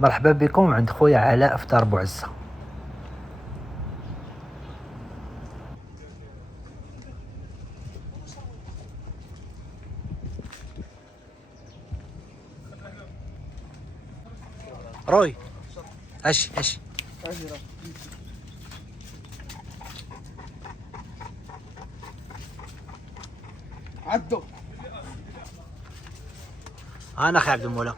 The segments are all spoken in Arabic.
مرحبا بكم عند خويا علاء في دار بوعزة. روي اش عدو انا اخي عبد المولى.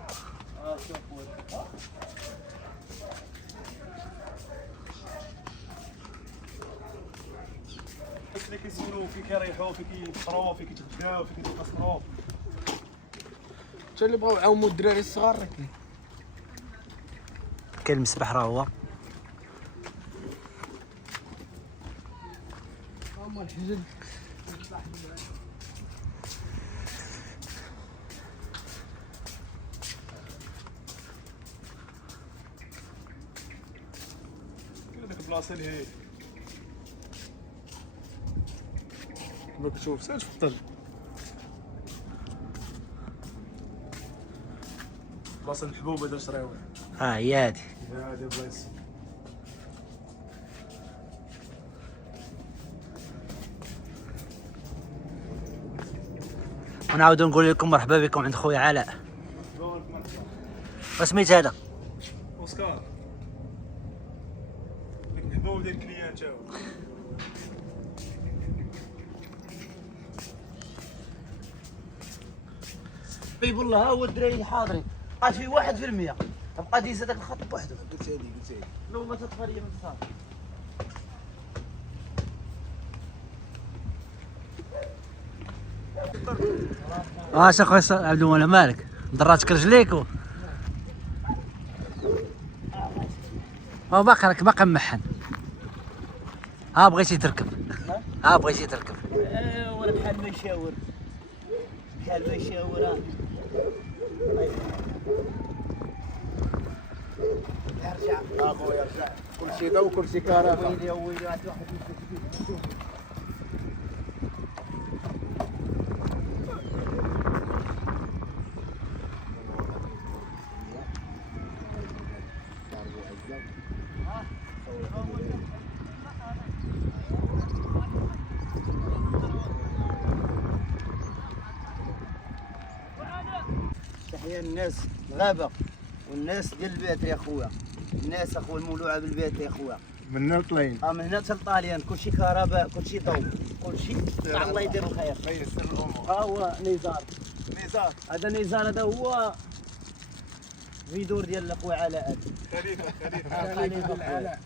فيك يزولوا فيك يريحوا فيك يفطروا فيك يتغداو فيك يتقصروا. تا اللي بغاو يعاوموا الدراري الصغار راه كاين. كاين المسبح راه هو. هما الحجل كاين ديك البلاصه اللي هي كما كتشوف سير تفضل. بلاصه الحبوبه ديال شراوي. هي هادي. هادي بلايص. ونعاودو نقول لكم مرحبا بكم عند خويا علاء. وسميت هذا؟ اوسكار. ديك الحبوب ديال الكليان تا هو. طيب الله ها هو الدراري الحاضرين قاد في 1% تبقى ديز هذاك الخط بوحدو. قلت لي لو ما تطفى لي من الصار. واش اخويا عبد المولى مالك؟ ضراتك رجليك باقي راك باقي محن. بغيتي تركب. بغيتي تركب. وانا بحال ما يشاور ارجع اخويا رجع كلشي ضو وكلشي كهرباء. ويلي ويلي واحد تحية الناس الغابة والناس ديال البيت يا خويا. الناس اخويا المولوعة بالبيت يا خويا. من هنا طلعين. من هنا حتى لطاليان كلشي كهرباء كلشي ضوء كلشي. الله يدير الخير. يسر الامور. ها هو نزار. نزار. هذا نزار هذا هو فيدور ديال اخويا علاء. خليفه خليفة علاء.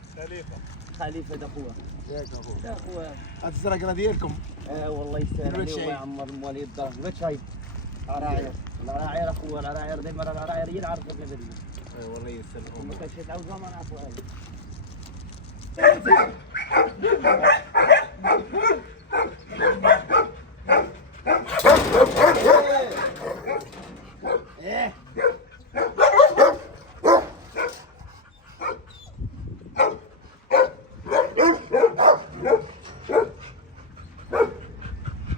خليفة دا خويا. ياك اخويا. دا خويا. هاد الزرقه ديالكم. والله يستاهل البيت عليه شايب. ويعمر مواليد الدار. البيت شايب. العراعير العراعير اخويا العراعير ديما العراعير هي اللي عرفت البلد. والله يسر ما الامور. كانش يتعاودوا ما نعرفوا هذا. ايه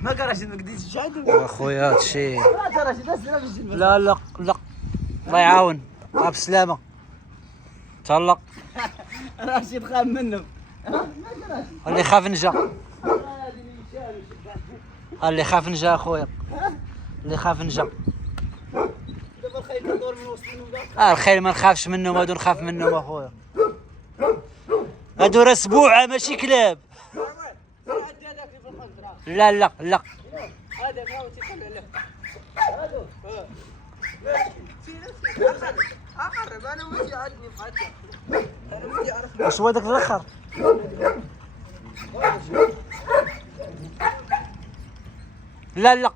ما قراش انك ديت شادو. اخويا هادشي. ما قراش الناس لا باش لا لا الله يعاون. بسلامة. تهلا. راشد خاف منهم. اللي خاف نجا. اللي خاف نجا اخويا. اللي خاف نجا. دابا الخيل كدور من وسط النوبه. الخيل ما نخافش منهم، هادو نخاف منهم اخويا. هادو راه سبوعه ماشي كلاب. لا هذاك هاو تيقول له هادو اقرب انا ماشي عندي حتى انا ماشي عارف. واش هو داك الاخر؟ لا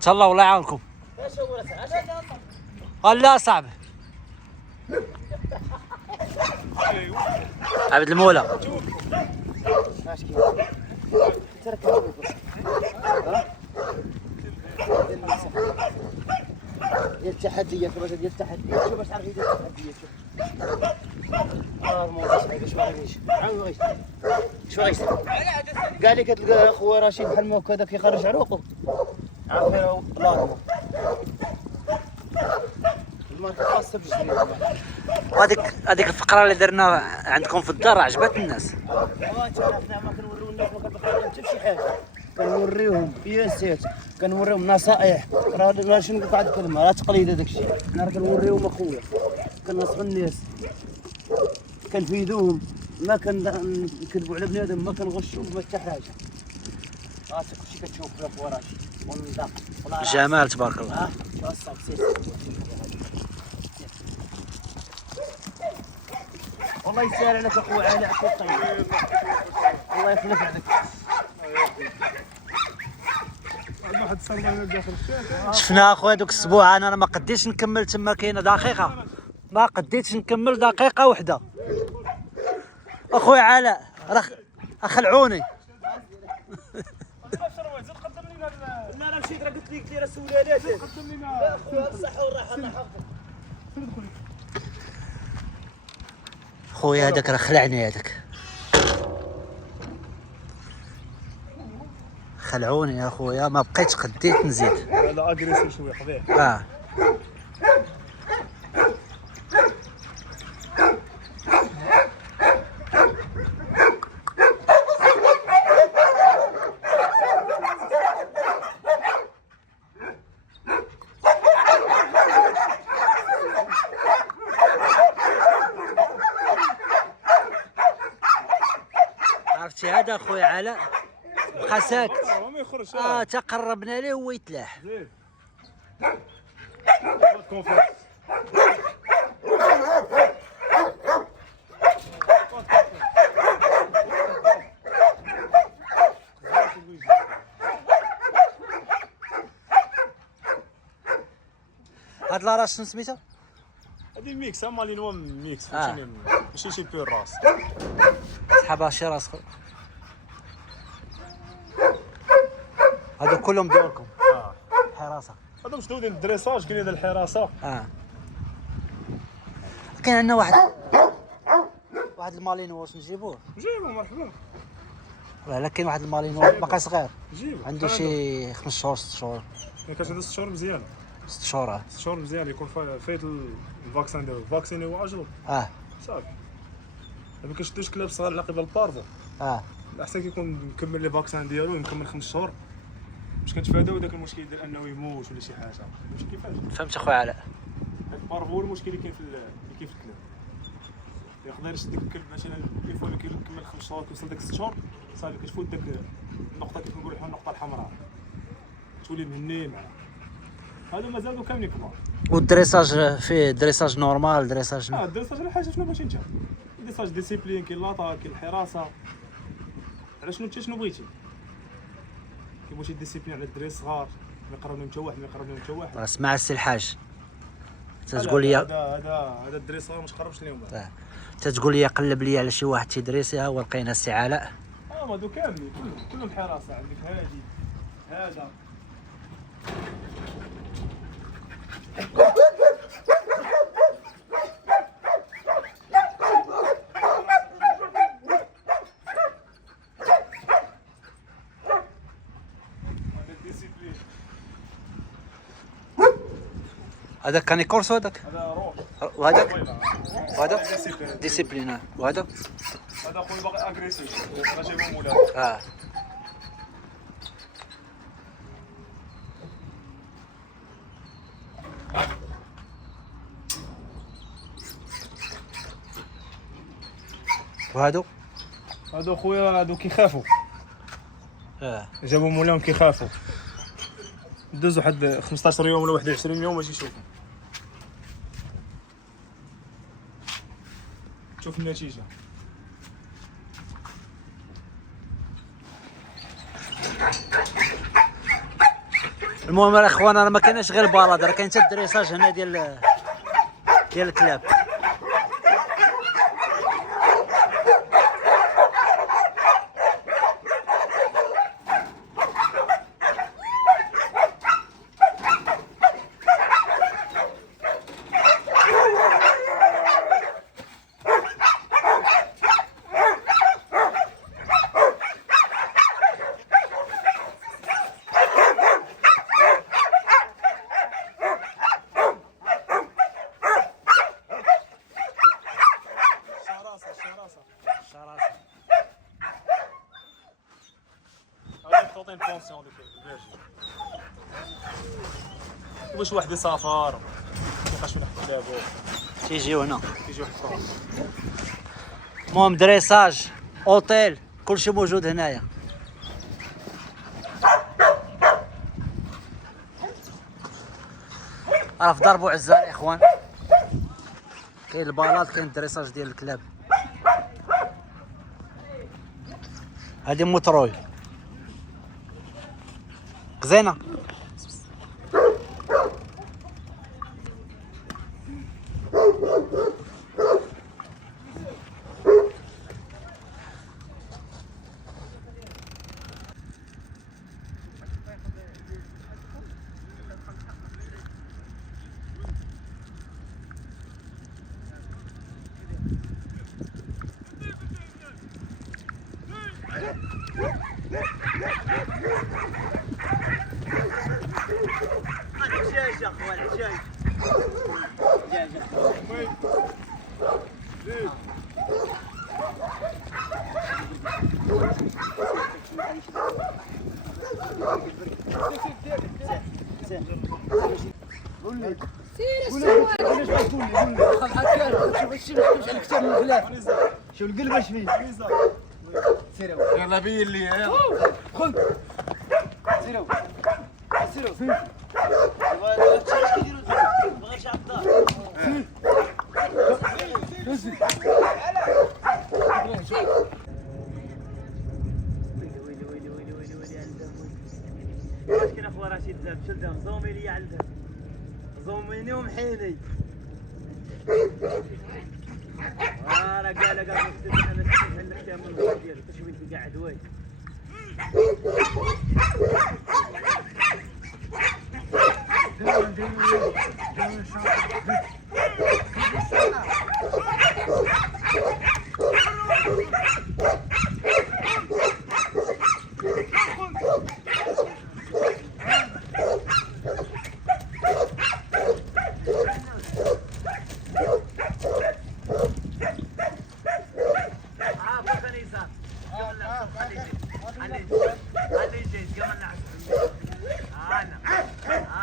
تهلا والله يعاونكم. اش هو لا صعب. عبد المولى. اش كاين تركب ديال التحديات باش ديال التحديات شوف باش تعرف ديال التحديات شوف الموضوع صعيب اش ما غاديش عاود غيش اش غيصير قال لي كتلقى خويا رشيد بحال ما هكا كيخرج عروقه عارف لا ماركه خاصه بالجريده. هذيك الفقره اللي درنا عندكم في الدار عجبت الناس. حنا ما كنوريو الناس ما كنبقاو حتى شي حاجه، كنوريهم قياسات، كنوريهم نصائح. راه شنو نقول واحد الكلمه، راه تقليد هذاك الشيء. حنا راه كنوريهم اخويا، كننصحوا الناس، كنفيدوهم، ما كنكذبوا على بنادم، ما كنغشوا ما حتى حاجه. راسك كلشي كتشوف في وراشي والنظام جمال تبارك الله. والله يسهل عليك اخويا علاء، كل طيب. الله يخلف عليك. واحد السرمانه داخل الشارع. شفنا اخويا دوك الاسبوع انا ما قديتش نكمل تما، كاينه دقيقه ما قديتش نكمل دقيقه واحده. اخويا علاء راه خلعوني. لا لا مشيت، راه قلت لك راه سولالات. قدم لنا الصحه والراحه الله يحفظك. خويا هذاك راه خلعني، هذاك خلعوني يا خويا، ما بقيتش قديت نزيد. هذا اغريسيف شويه قبيح. عرفتي هذا خويا علاء بقى ساكت. ما يخرجش. تقربنا ليه هو يتلاح. زين كونفيرس. هاد لا راس شنو سميتها؟ هذه ميكس، مالينوا ميكس، ماشي شي بيور راس. سحبها شي راس. هادو كلهم ديالكم حراسه. هذا مش دودين الدريساج، كاين هذا الحراسه. كاين عندنا واحد المالينو، واش نجيبوه؟ جيبو مرحبا. لا كاين واحد المالينو باقي صغير، جيبو عنده شي 5 شهور 6 شهور. كتهضر 6 شهور مزيان. 6 شهور 6 شهور مزيان، يكون فايت الفاكسان ديالو، الفاكسين هو اجرو. صافي. ما كنشدوش كلاب صغار على قبل البارفو. الاحسن كيكون مكمل لي فاكسان ديالو، يكمل 5 شهور باش كنتفاداو داك المشكل ديال انه يموت ولا شي حاجه. فهمتي كيفاش؟ فهمت اخويا علاء. داك البارفو هو المشكل اللي كاين في الكلاب. يقدر يشد داك الكلب مثلا يفوا كيكمل 5 شهور، كيوصل داك 6 شهور صافي كتفوت داك النقطه كيف نقولوا حنا النقطه الحمراء، تولي مهني معاه. هادو مازالو كاملين كبار. والدريساج فيه دريساج نورمال، دريساج الدريساج على حاجه شنو بغيتي انت. الدريساج ديسيبلين، كاين لاطا، كاين الحراسه، على شنو انت شنو بغيتي. كيبغيتي ديسيبلين على الدراري الصغار، ما يقرب لهم حتى واحد، ما يقرب لهم حتى واحد. اسمع السي الحاج، تقول لي هذا الدراري الصغار ما تقربش لهم. تقول لي قلب لي على شي واحد تيدريسيها ولقينا السي علاء. هادو كاملين كلهم حراسه. عندك هادي، هذا هذاك كان يكورسو هذاك، هذا روج، وهذا ديسيبلين، وهذا خويا باقي اغريسيف، ما جايبو مولانا. وهادو خويا هادو كيخافوا. جابوا مولاهم كيخافوا. دوز واحد 15 يوم ولا 21 يوم باش يشوفوا. شوف النتيجه. المهم الاخوان راه ما كايناش غير البلاط، راه كاين حتى الدريساج هنا ديال الكلاب. تعطي بونسيون ديك الفيرجي واش واحد يسافر مابقاش فين يحط كلابو تيجيو هنا. كيجي واحد اخر. المهم دريساج اوتيل كلشي موجود هنايا. راه في دار بوعزة الاخوان كاين البلاط كاين الدريساج ديال الكلاب. هادي موتروي زينه. الحشاش يا اخوان الحشاش. شو القلب اش فيه؟ يلا بين لي يلا خذ سيرو سيرو كنا اخويا رشيد زاد شدهم زومي لي على الذهب زوميني ومحيني. راه قال انا نستفيد عندك تعمل ديالو كلشي وين قاعد وين.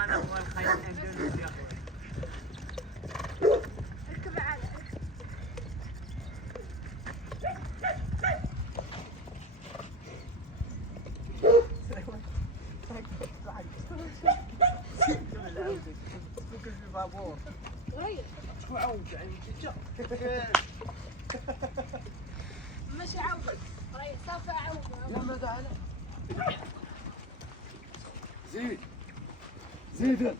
انا هو الخير الاندونيسي يا اخوي. ماشي عاود راهي صافي عاود لا ما تعال زيد زيد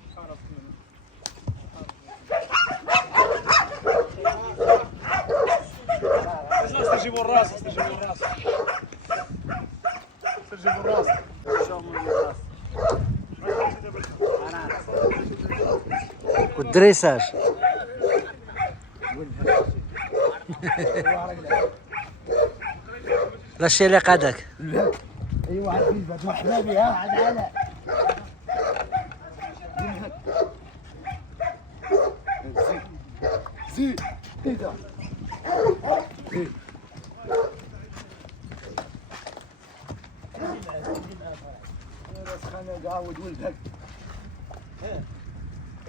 استجيبوا الراس استجيبوا الراس استجيبوا الراس والدريساج لا الشيء اللي قادك. اي واحد فيه بعد حبابي ها عاد على زيد زيد زيد خلينا قاود ولدك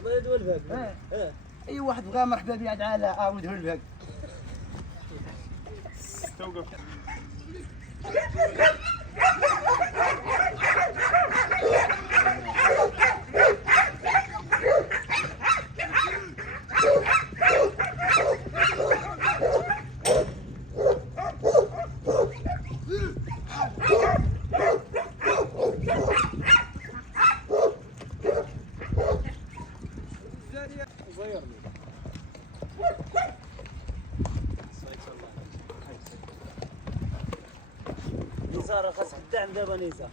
ولد ولدك اي واحد بغى مرحبا بي عاد على عاود ولدك توقف نزار خاصك الدعم دابا نزار.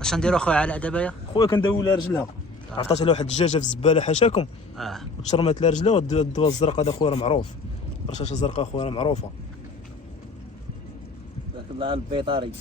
اش نديرو اخويا علاء دابا؟ خويا كنداوي لها رجلها عرفتها على واحد الدجاجه في الزباله حاشاكم وتشرمت لها رجلها والدواء الزرق هذا خويا راه معروف الرشاشه الزرقاء خويا راه معروفه. بارك الله على البيطاري.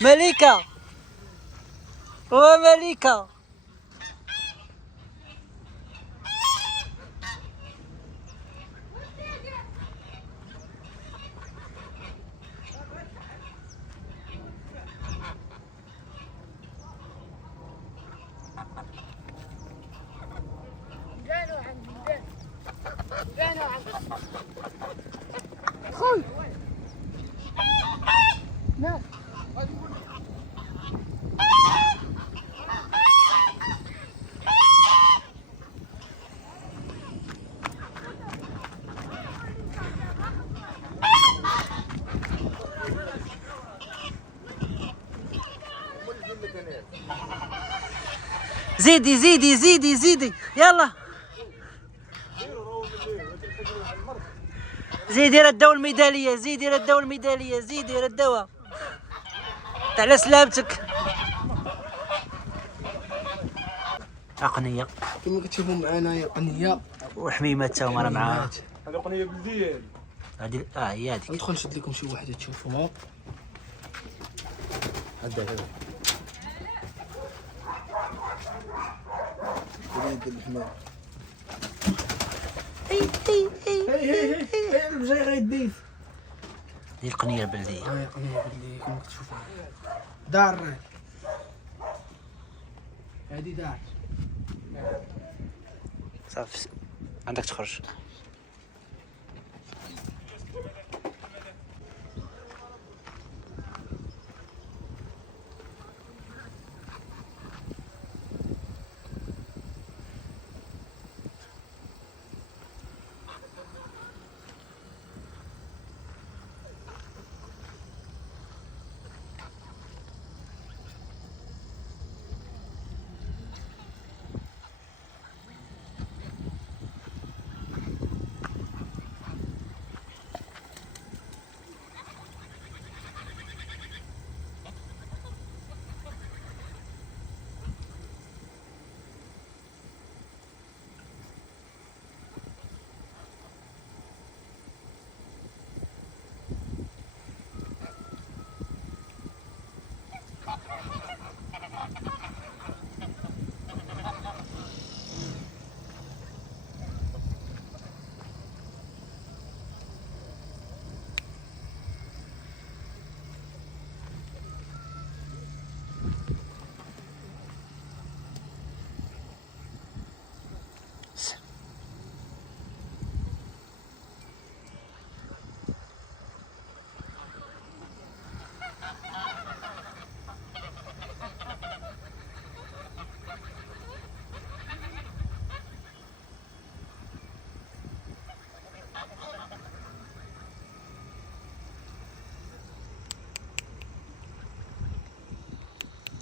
مليكة ومليكة. زيدي زيدي زيدي زيدي يلا زيدي ردوا الميدالية، زيدي ردوا الميدالية، زيدي ردوها على سلامتك. أقنية كما كتشوفوا معنا هي قنيه وحميمة تا هما راه معاها. هذه قنيه بلديه. هادي هي هاديك. ندخل نشد لكم شي وحده تشوفوها. هدا هدا وليد الحمار. هي المجاي غيديف. هي القنية البلدية. هاي قنيه اللي كما كتشوفوها دار. هادي دار. صافي عندك تخرج.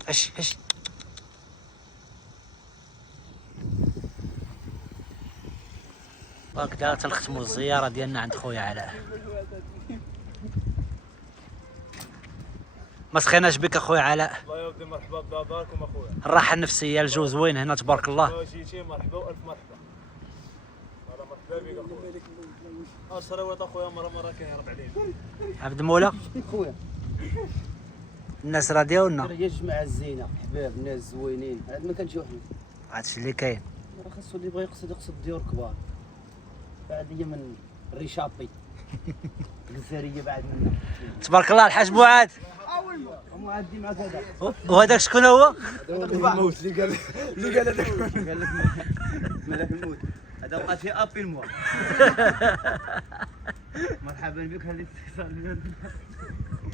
اش هكذا تنختموا الزياره ديالنا عند خويا علاء. ما سخيناش بك اخويا علاء. الله يودي مرحبا بداركم اخويا. الراحه النفسيه الجو زوين هنا تبارك الله. جيتي مرحبا والف مرحبا. مرحبا بك اخويا. الصلوات اخويا مره كيهرب علينا. عبد المولى خويا الناس راه ديالنا. يجمع الزينه حباب الناس زوينين. هاد ما كانش وحده. هادشي اللي كاين. راه خاصو اللي بغى يقصد ديور كبار. بعد هي من الريشابي الجزائريه بعد منا. تبارك الله الحاج معاذ. معدي معك هذا. وهذاك شكون هو؟ الموت اللي قال هذاك. قال لك ملك الموت. هذا بقى في ابي الموت. مرحبا بك هذه الاتصال.